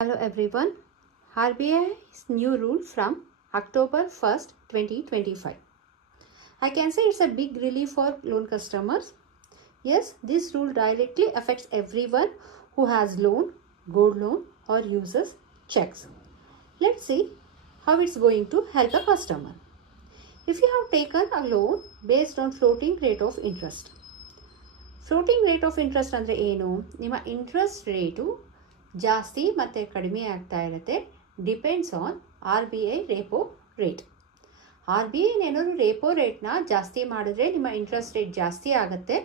Hello everyone. RBI's new rule from October 1st, 2025. I can say it's a big relief for loan customers. Yes, this rule directly affects everyone who has loan, gold loan or uses checks. Let's see how it's going to help a customer. If you have taken a loan based on floating rate of interest. Floating rate of interest ಅಂದರೆ ಏನು? ನಿಮ್ಮ interest rate ಜಾಸ್ತಿ ಮತ್ತು ಕಡಿಮೆ ಆಗ್ತಾ ಇರುತ್ತೆ. Depends on RBI repo rate. RBI ಏನಾದರೂ repo ರೇಟ್ನ ಜಾಸ್ತಿ ಮಾಡಿದ್ರೆ ನಿಮ್ಮ ಇಂಟ್ರೆಸ್ಟ್ ರೇಟ್ ಜಾಸ್ತಿ ಆಗುತ್ತೆ,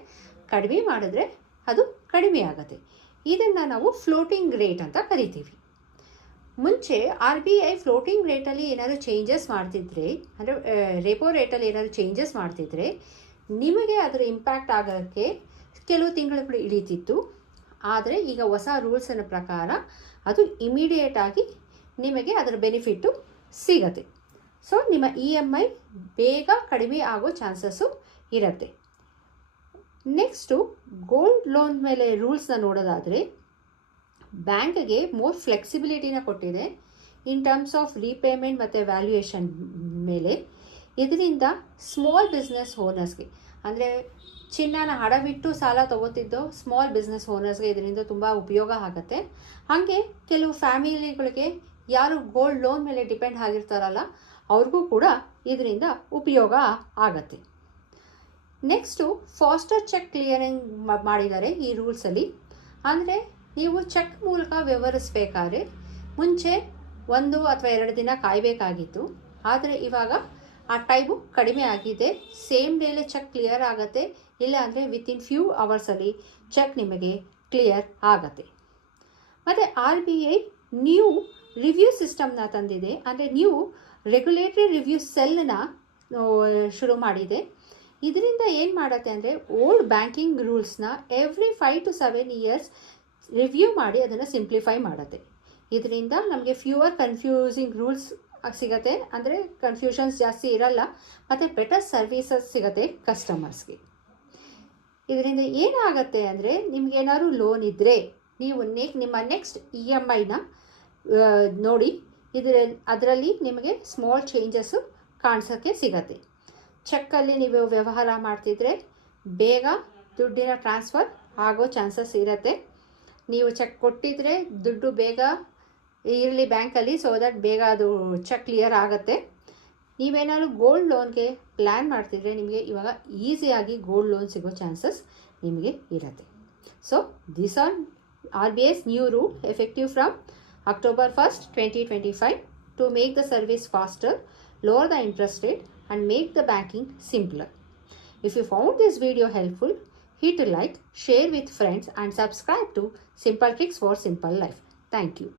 ಕಡಿಮೆ ಮಾಡಿದ್ರೆ ಅದು ಕಡಿಮೆ ಆಗುತ್ತೆ. ಇದನ್ನು ನಾವು ಫ್ಲೋಟಿಂಗ್ ರೇಟ್ ಅಂತ ಕರಿತೀವಿ. ಮುಂಚೆ RBI ಫ್ಲೋಟಿಂಗ್ ರೇಟಲ್ಲಿ ಏನಾದರೂ ಚೇಂಜಸ್ ಮಾಡ್ತಿದ್ರೆ, ಅಂದರೆ ರೇಪೋ ರೇಟಲ್ಲಿ ಏನಾದರೂ ಚೇಂಜಸ್ ಮಾಡ್ತಿದ್ರೆ ನಿಮಗೆ ಅದರ ಇಂಪ್ಯಾಕ್ಟ್ ಆಗೋಕ್ಕೆ ಕೆಲವು ತಿಂಗಳು ಇಳೀತಿತ್ತು. ಆದರೆ ಈಗ ಹೊಸ ರೂಲ್ಸಿನ ಪ್ರಕಾರ ಅದು ಇಮಿಡಿಯೇಟಾಗಿ ನಿಮಗೆ ಅದರ ಬೆನಿಫಿಟ್ಟು ಸಿಗತ್ತೆ. ಸೊ ನಿಮ್ಮ EMI ಬೇಗ ಕಡಿಮೆ ಆಗೋ ಚಾನ್ಸಸ್ಸು ಇರುತ್ತೆ. ನೆಕ್ಸ್ಟು ಗೋಲ್ಡ್ ಲೋನ್ ಮೇಲೆ ರೂಲ್ಸ್ನ ನೋಡೋದಾದರೆ ಬ್ಯಾಂಕ್ಗೆ ಮೋರ್ ಫ್ಲೆಕ್ಸಿಬಿಲಿಟಿನ ಕೊಟ್ಟಿದೆ ಇನ್ ಟರ್ಮ್ಸ್ ಆಫ್ ರೀಪೇಮೆಂಟ್ ಮತ್ತು ವ್ಯಾಲ್ಯೂಯೇಷನ್ ಮೇಲೆ. ಇದರಿಂದ ಸ್ಮಾಲ್ ಬಿಸ್ನೆಸ್ ಓನರ್ಸ್ಗೆ, ಅಂದರೆ ಚಿನ್ನನ ಅಡವಿಟ್ಟು ಸಾಲ ತೊಗೋತಿದ್ದೋ ಸ್ಮಾಲ್ ಬಿಸ್ನೆಸ್ ಓನರ್ಸ್ಗೆ ಇದರಿಂದ ತುಂಬ ಉಪಯೋಗ ಆಗುತ್ತೆ. ಹಾಗೆ ಕೆಲವು ಫ್ಯಾಮಿಲಿಗಳಿಗೆ ಯಾರು ಗೋಲ್ಡ್ ಲೋನ್ ಮೇಲೆ ಡಿಪೆಂಡ್ ಆಗಿರ್ತಾರಲ್ಲ ಅವ್ರಿಗೂ ಕೂಡ ಇದರಿಂದ ಉಪಯೋಗ ಆಗತ್ತೆ. ನೆಕ್ಸ್ಟು ಫಾಸ್ಟರ್ ಚೆಕ್ ಕ್ಲಿಯರಿಂಗ್ ಮಾಡಿದ್ದಾರೆ ಈ ರೂಲ್ಸಲ್ಲಿ. ಅಂದರೆ ನೀವು ಚೆಕ್ ಮೂಲಕ ವ್ಯವಹರಿಸಬೇಕಾದ್ರೆ ಮುಂಚೆ 1 ಅಥವಾ 2 ದಿನ ಕಾಯಬೇಕಾಗಿತ್ತು. ಆದರೆ ಇವಾಗ ಆ ಟೈಮು ಕಡಿಮೆ ಆಗಿದೆ. ಸೇಮ್ ಡೇಲೆ ಚೆಕ್ ಕ್ಲಿಯರ್ ಆಗುತ್ತೆ, ಇಲ್ಲ ಅಂದರೆ ವಿತಿನ್ ಫ್ಯೂ ಅವರ್ಸಲ್ಲಿ ಚೆಕ್ ನಿಮಗೆ ಕ್ಲಿಯರ್ ಆಗುತ್ತೆ. ಮತ್ತು RBI ನ್ಯೂ ರಿವ್ಯೂ ಸಿಸ್ಟಮ್ನ ತಂದಿದೆ. ಅಂದರೆ ನ್ಯೂ ರೆಗ್ಯುಲೇಟರಿ ರಿವ್ಯೂ ಸೆಲ್ನ ಶುರು ಮಾಡಿದೆ. ಇದರಿಂದ ಏನು ಮಾಡುತ್ತೆ ಅಂದರೆ ಓಲ್ಡ್ ಬ್ಯಾಂಕಿಂಗ್ ರೂಲ್ಸ್ನ ಎವ್ರಿ 5 to 7 ಇಯರ್ಸ್ ರಿವ್ಯೂ ಮಾಡಿ ಅದನ್ನು ಸಿಂಪ್ಲಿಫೈ ಮಾಡುತ್ತೆ. ಇದರಿಂದ ನಮಗೆ ಫ್ಯೂವರ್ ಕನ್ಫ್ಯೂಸಿಂಗ್ ರೂಲ್ಸ್ ಸಿಗುತ್ತೆ, ಅಂದರೆ ಕನ್ಫ್ಯೂಷನ್ಸ್ ಜಾಸ್ತಿ ಇರಲ್ಲ ಮತ್ತು ಬೆಟರ್ ಸರ್ವೀಸಸ್ ಸಿಗುತ್ತೆ ಕಸ್ಟಮರ್ಸ್ಗೆ. ಇದರಿಂದ ಏನಾಗುತ್ತೆ ಅಂದರೆ ನಿಮಗೇನಾದ್ರು ಲೋನ್ ಇದ್ದರೆ ನೀವು ನಿಮ್ಮ ನೆಕ್ಸ್ಟ್ EMIನ ನೋಡಿ ಅದರಲ್ಲಿ ನಿಮಗೆ ಸ್ಮಾಲ್ ಚೇಂಜಸ್ಸು ಕಾಣಿಸೋಕ್ಕೆ ಸಿಗತ್ತೆ. ಚೆಕ್ಕಲ್ಲಿ ನೀವು ವ್ಯವಹಾರ ಮಾಡ್ತಿದ್ರೆ ಬೇಗ ದುಡ್ಡಿನ ಟ್ರಾನ್ಸ್ಫರ್ ಆಗೋ ಚಾನ್ಸಸ್ ಇರುತ್ತೆ. ನೀವು ಚೆಕ್ ಕೊಟ್ಟಿದ್ರೆ ದುಡ್ಡು ಬೇಗ ಇರಲಿ ಬ್ಯಾಂಕಲ್ಲಿ, ಸೊ ದಟ್ ಬೇಗ ಅದು ಚೆಕ್ ಕ್ಲಿಯರ್ ಆಗುತ್ತೆ. ನೀವೇನಾದ್ರು ಗೋಲ್ಡ್ ಲೋನ್ಗೆ ಪ್ಲ್ಯಾನ್ ಮಾಡ್ತಿದ್ರೆ ನಿಮಗೆ ಇವಾಗ ಈಸಿಯಾಗಿ ಗೋಲ್ಡ್ ಲೋನ್ ಸಿಗೋ ಚಾನ್ಸಸ್ ನಿಮಗೆ ಇರುತ್ತೆ. So this are RBI's new rule effective from October 1st, 2025 to make the service faster, lower the interest rate and make the banking simpler. If you found this video helpful, hit like, share with friends and subscribe to Simple Tricks for Simple Life. Thank you.